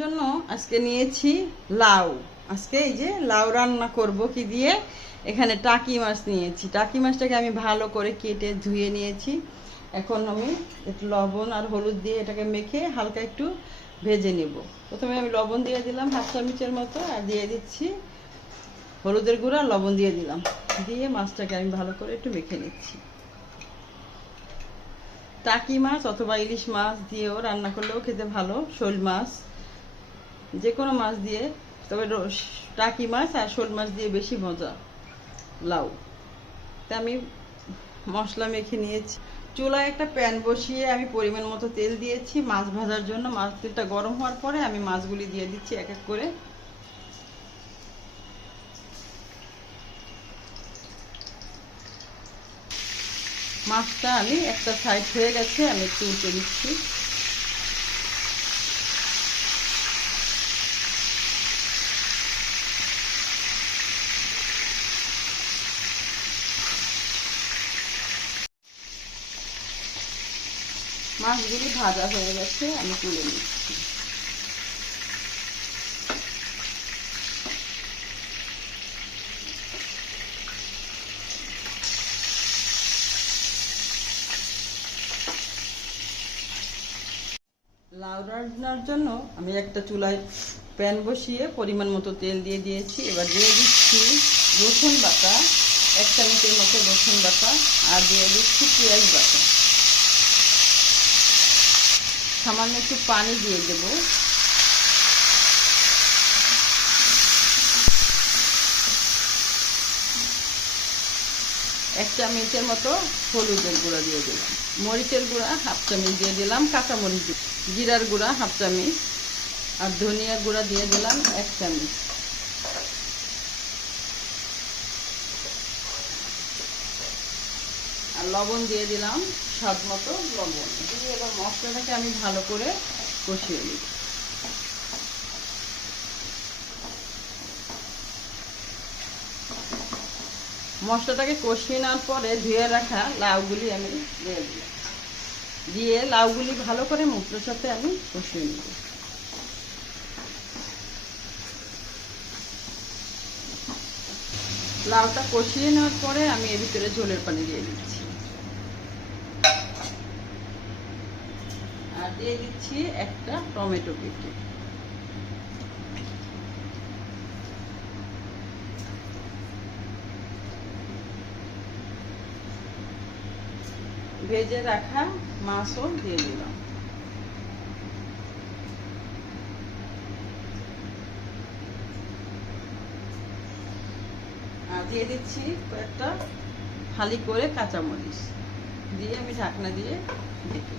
জন্য আজকে নিয়েছি লাউ। আজকে এই যে লাউ রান্না করব কি দিয়ে, এখানে টাকি মাছ নিয়েছি। টাকি মাছটাকে আমি ভালো করে কেটে ধুয়ে নিয়েছি। এখন আমি একটু লবণ আর হলুদ দিয়ে এটাকে মেখে হালকা একটু ভেজে নেব। প্রথমে আমি লবণ দিয়ে দিলাম হাফ চামচের মতো আর দিয়ে দিচ্ছি হলুদের গুঁড়া, লবণ দিয়ে দিলাম। দিয়ে মাছটাকে আমি ভালো করে একটু মেখে নিচ্ছি। টাকি মাছ অথবা ইলিশ মাছ দিয়েও রান্না করলেও খেতে ভালো, শোল মাছ যে কোনো মাছ দিয়ে, তবে টাকি মাছ আর শোল মাছ দিয়ে বেশি মজা। লাউ। তা আমি মশলা মেখে নিয়েছি। চুলায় একটা প্যান বসিয়ে আমি পরিমাণ মতো তেল দিয়েছি। মাছ ভাজার জন্য মাছ তেলটা গরম হওয়ার পরে আমি মাছগুলি দিয়ে দিচ্ছি এক এক করে। মাছটা আমি একটা সাইড হয়ে গেছে, আমি একটু উল্টে দিচ্ছি। মাছগুলি ভাজা হয়ে গেছে, আমি তুলে নিচ্ছি। লাউ রান্নার জন্য আমি একটা চুলায় প্যান বসিয়ে পরিমাণ মতো তেল দিয়ে দিয়েছি। এবার দিয়ে দিচ্ছি রসুন বাটা, এক চামচের মতো রসুন বাটা আর দিয়ে দিচ্ছি পেঁয়াজ বাটা। সামান্য একটু পানি দিয়ে দেব। এক চামচের মতো হলুদের গুঁড়া দিয়ে দিলাম। মরিচের গুঁড়া হাফ চামচ দিয়ে দিলাম কাঁচা মরিচ দিয়ে- জিরার গুঁড়া হাফ চামচ, আর ধনিয়া গুঁড়া দিয়ে দিলাম এক চামচ। আর লবণ দিয়ে দিলাম স্বাদ মতো লবণ। দিয়ে মশলাটাকে আমি ভালো করে কষিয়ে নিই। মশলাটাকে কষিয়ে নেওয়ার পরে ধুয়ে রাখা লাউগুলি আমি দিয়ে দিই দিয়ে লাউগুলি ভালো করে মশলার সাথে আমি কষিয়ে নিব। লাউটা কষিয়ে নেওয়ার পরে আমি এর ভিতরে ঝোলের পানি দিয়ে দিচ্ছি আর দিয়ে দিচ্ছি একটা টমেটো কেটে ভেজে রাখা মাছও দিয়ে দিলাম। আর দিয়ে দিচ্ছি কয়েকটা খালি করে কাঁচামরিচ। দিয়ে আমি ঢাকনা দিয়ে ঢেকে।